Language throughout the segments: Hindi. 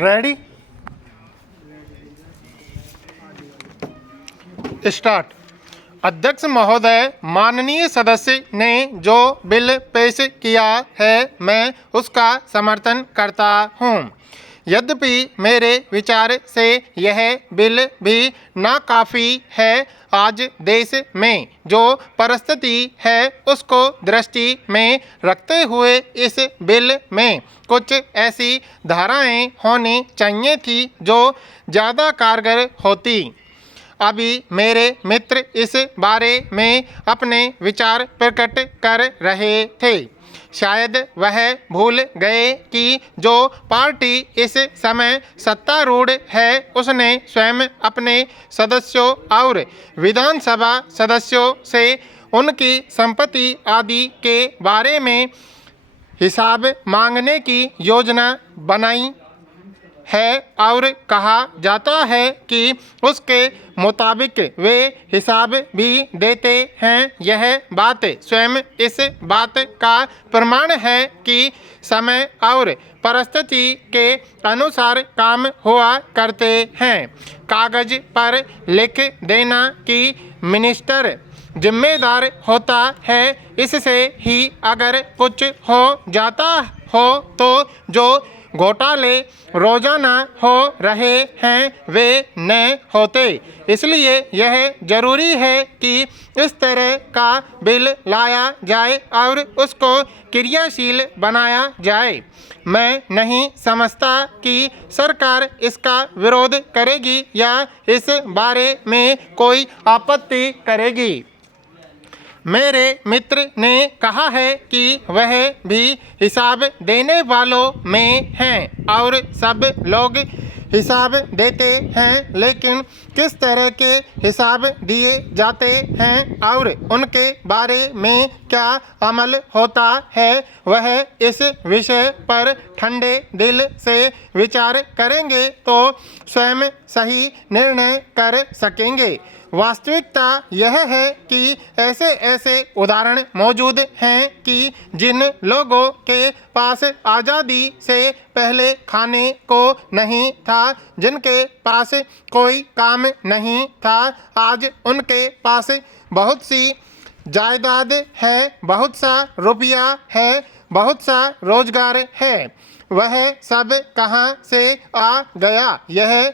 Ready, start. अध्यक्ष महोदय, माननीय सदस्य ने जो बिल पेश किया है मैं उसका समर्थन करता हूँ। यद्यपि मेरे विचार से यह बिल भी नाकाफ़ी है। आज देश में जो परिस्थिति है उसको दृष्टि में रखते हुए इस बिल में कुछ ऐसी धाराएं होनी चाहिए थी जो ज़्यादा कारगर होती। अभी मेरे मित्र इस बारे में अपने विचार प्रकट कर रहे थे। शायद वह भूल गए कि जो पार्टी इस समय सत्तारूढ़ है उसने स्वयं अपने सदस्यों और विधानसभा सदस्यों से उनकी संपत्ति आदि के बारे में हिसाब मांगने की योजना बनाई है और कहा जाता है कि उसके मुताबिक वे हिसाब भी देते हैं। यह बात स्वयं इस बात का प्रमाण है कि समय और परिस्थिति के अनुसार काम हुआ करते हैं। कागज पर लिख देना कि मिनिस्टर जिम्मेदार होता है, इससे ही अगर कुछ हो जाता हो तो जो घोटाले रोजाना हो रहे हैं वे न होते। इसलिए यह जरूरी है कि इस तरह का बिल लाया जाए और उसको क्रियाशील बनाया जाए। मैं नहीं समझता कि सरकार इसका विरोध करेगी या इस बारे में कोई आपत्ति करेगी। मेरे मित्र ने कहा है कि वह भी हिसाब देने वालों में हैं और सब लोग हिसाब देते हैं, लेकिन किस तरह के हिसाब दिए जाते हैं और उनके बारे में क्या अमल होता है वह इस विषय पर ठंडे दिल से विचार करेंगे तो स्वयं सही निर्णय कर सकेंगे। वास्तविकता यह है कि ऐसे ऐसे उदाहरण मौजूद हैं कि जिन लोगों के पास आज़ादी से पहले खाने को नहीं था, जिनके पास कोई काम नहीं था, आज उनके पास बहुत सी जायदाद है, बहुत सा रुपया है, बहुत सा रोजगार है। वह सब कहाँ से आ गया यह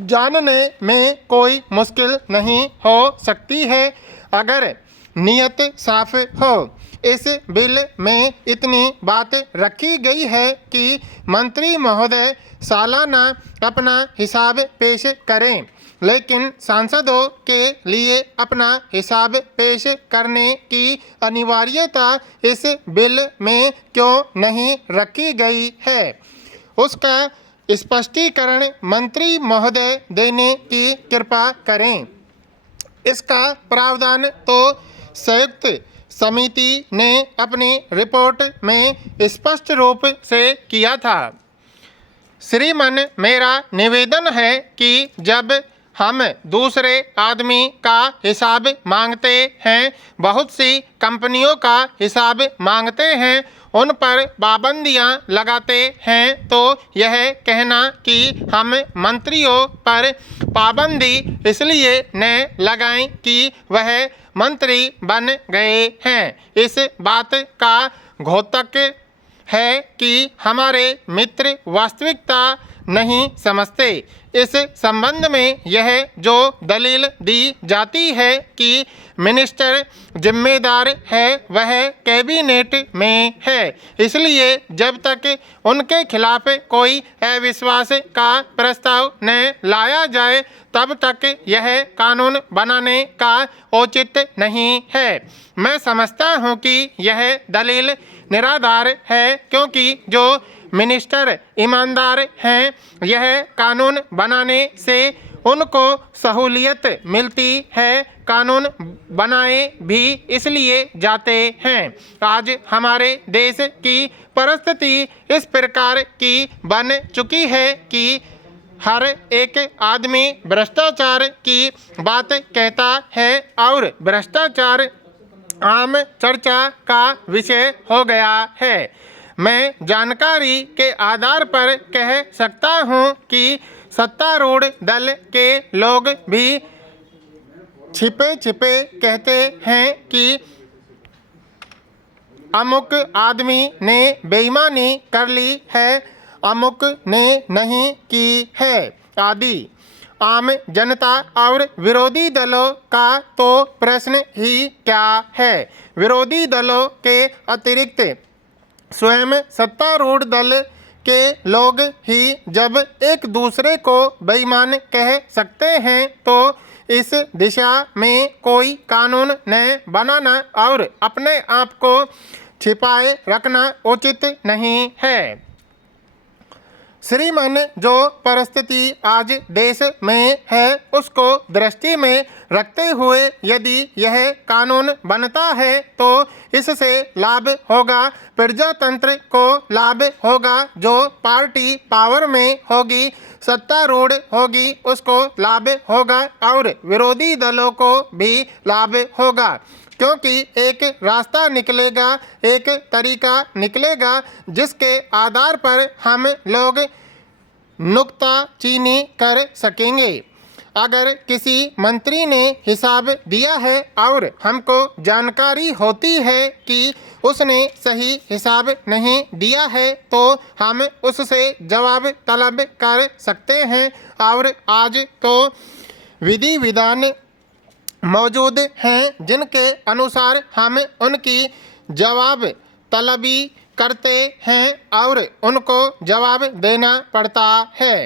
जानने में कोई मुश्किल नहीं हो सकती है अगर नीयत साफ हो। इस बिल में इतनी बात रखी गई है कि मंत्री महोदय सालाना अपना हिसाब पेश करें, लेकिन सांसदों के लिए अपना हिसाब पेश करने की अनिवार्यता इस बिल में क्यों नहीं रखी गई है, उसका स्पष्टीकरण मंत्री महोदय देने की कृपा करें। इसका प्रावधान तो संयुक्त समिति ने अपनी रिपोर्ट में स्पष्ट रूप से किया था। श्रीमान, मेरा निवेदन है कि जब हम दूसरे आदमी का हिसाब मांगते हैं, बहुत सी कंपनियों का हिसाब मांगते हैं, उन पर पाबंदियां लगाते हैं, तो यह कहना कि हम मंत्रियों पर पाबंदी इसलिए न लगाएं कि वह मंत्री बन गए हैं, इस बात का घोतक है कि हमारे मित्र वास्तविकता नहीं समझते। इस संबंध में यह जो दलील दी जाती है कि मिनिस्टर जिम्मेदार है वह कैबिनेट में है, इसलिए जब तक उनके खिलाफ कोई अविश्वास का प्रस्ताव न लाया जाए तब तक यह कानून बनाने का औचित्य नहीं है। मैं समझता हूँ कि यह दलील निराधार है, क्योंकि जो मिनिस्टर ईमानदार हैं यह कानून बनाने से उनको सहूलियत मिलती है, कानून बनाए भी इसलिए जाते हैं। आज हमारे देश की परिस्थिति इस प्रकार की बन चुकी है कि हर एक आदमी भ्रष्टाचार की बात कहता है और भ्रष्टाचार आम चर्चा का विषय हो गया है। मैं जानकारी के आधार पर कह सकता हूँ कि सत्तारूढ़ दल के लोग भी छिपे छिपे कहते हैं कि अमुक आदमी ने बेईमानी कर ली है, अमुक ने नहीं की है आदि। आम जनता और विरोधी दलों का तो प्रश्न ही क्या है। विरोधी दलों के अतिरिक्त स्वयं सत्तारूढ़ दल के लोग ही जब एक दूसरे को बेईमान कह सकते हैं तो इस दिशा में कोई कानून न बनाना और अपने आप को छिपाए रखना उचित नहीं है। श्रीमान जो परिस्थिति आज देश में है उसको दृष्टि में रखते हुए यदि यह कानून बनता है तो इससे लाभ होगा, प्रजातंत्र को लाभ होगा। जो पार्टी पावर में होगी, सत्तारूढ़ होगी, उसको लाभ होगा और विरोधी दलों को भी लाभ होगा, क्योंकि एक रास्ता निकलेगा, एक तरीका निकलेगा जिसके आधार पर हम लोग नुक्ताचीनी कर सकेंगे। अगर किसी मंत्री ने हिसाब दिया है और हमको जानकारी होती है कि उसने सही हिसाब नहीं दिया है तो हम उससे जवाब तलब कर सकते हैं। और आज तो विधि विधान मौजूद हैं जिनके अनुसार हम उनकी जवाब तलबी करते हैं और उनको जवाब देना पड़ता है।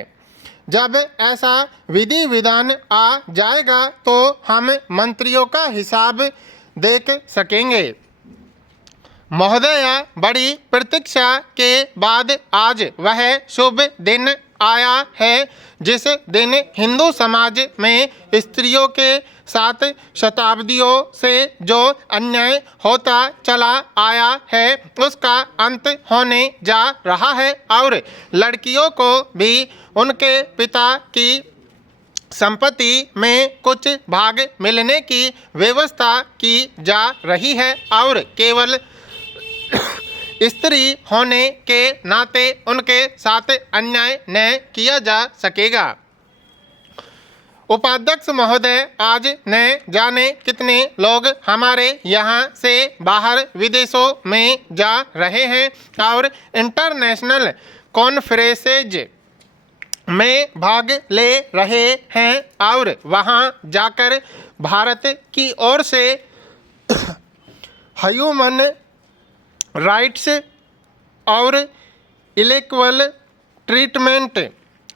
जब ऐसा विधि विधान आ जाएगा तो हम मंत्रियों का हिसाब देख सकेंगे। महोदया, बड़ी प्रतीक्षा के बाद आज वह शुभ दिन आया है जिस दिन हिंदू समाज में स्त्रियों के साथ शताब्दियों से जो अन्याय होता चला आया है उसका अंत होने जा रहा है और लड़कियों को भी उनके पिता की संपत्ति में कुछ भाग मिलने की व्यवस्था की जा रही है और केवल स्त्री होने के नाते उनके साथ अन्याय न किया जा सकेगा। उपाध्यक्ष महोदय, आज न जाने कितने लोग हमारे यहाँ से बाहर विदेशों में जा रहे हैं और इंटरनेशनल कॉन्फ्रेंसेज में भाग ले रहे हैं और वहाँ जाकर भारत की ओर से ह्यूमन राइट्स और इक्वल ट्रीटमेंट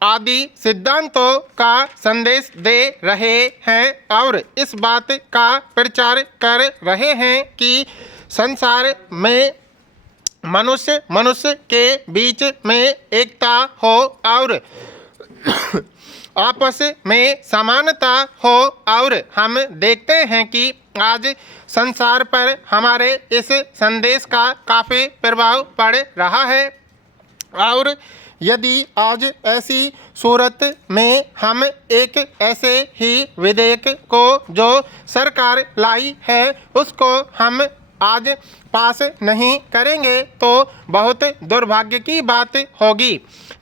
आदि सिद्धांतों का संदेश दे रहे हैं और इस बात का प्रचार कर रहे हैं कि संसार में मनुष्य मनुष्य के बीच में एकता हो और आपस में समानता हो। और हम देखते हैं कि आज संसार पर हमारे इस संदेश का काफ़ी प्रभाव पड़ रहा है और यदि आज ऐसी सूरत में हम एक ऐसे ही विधेयक को जो सरकार लाई है उसको हम आज पास नहीं करेंगे तो बहुत दुर्भाग्य की बात होगी।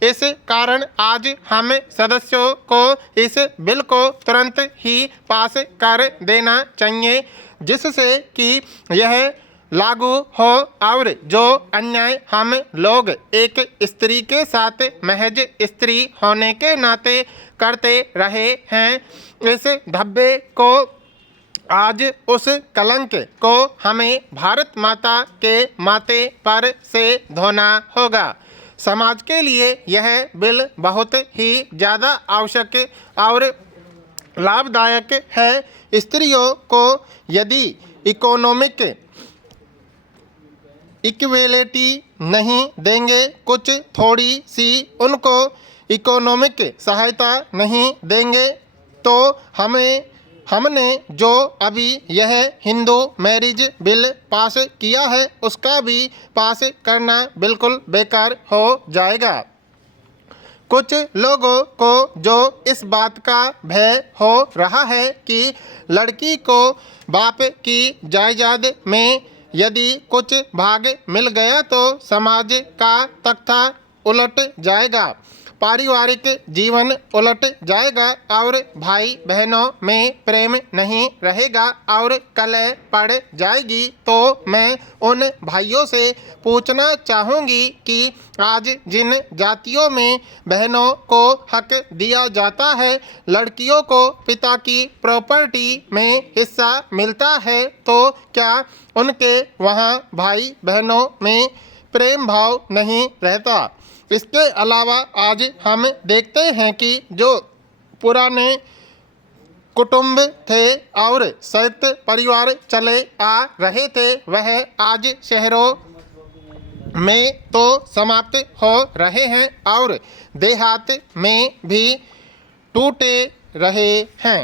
इस कारण आज हम सदस्यों को इस बिल को तुरंत ही पास कर देना चाहिए जिससे कि यह लागू हो और जो अन्याय हम लोग एक स्त्री के साथ महज स्त्री होने के नाते करते रहे हैं, इस धब्बे को आज उस कलंक को हमें भारत माता के माथे पर से धोना होगा। समाज के लिए यह बिल बहुत ही ज़्यादा आवश्यक और लाभदायक है। स्त्रियों को यदि इकोनॉमिक इक्वेलिटी नहीं देंगे, कुछ थोड़ी सी उनको इकोनॉमिक सहायता नहीं देंगे तो हमने जो अभी यह हिंदू मैरिज बिल पास किया है उसका भी पास करना बिल्कुल बेकार हो जाएगा। कुछ लोगों को जो इस बात का भय हो रहा है कि लड़की को बाप की जायदाद में यदि कुछ भाग मिल गया तो समाज का तख्ता उलट जाएगा, पारिवारिक जीवन उलट जाएगा और भाई बहनों में प्रेम नहीं रहेगा और कलह पड़ जाएगी। तो मैं उन भाइयों से पूछना चाहूँगी कि आज जिन जातियों में बहनों को हक दिया जाता है, लड़कियों को पिता की प्रॉपर्टी में हिस्सा मिलता है, तो क्या उनके वहाँ भाई बहनों में प्रेम भाव नहीं रहता? इसके अलावा आज हम देखते हैं कि जो पुराने कुटुंब थे और संयुक्त परिवार चले आ रहे थे, वह आज शहरों में तो समाप्त हो रहे हैं और देहात में भी टूटे रहे हैं।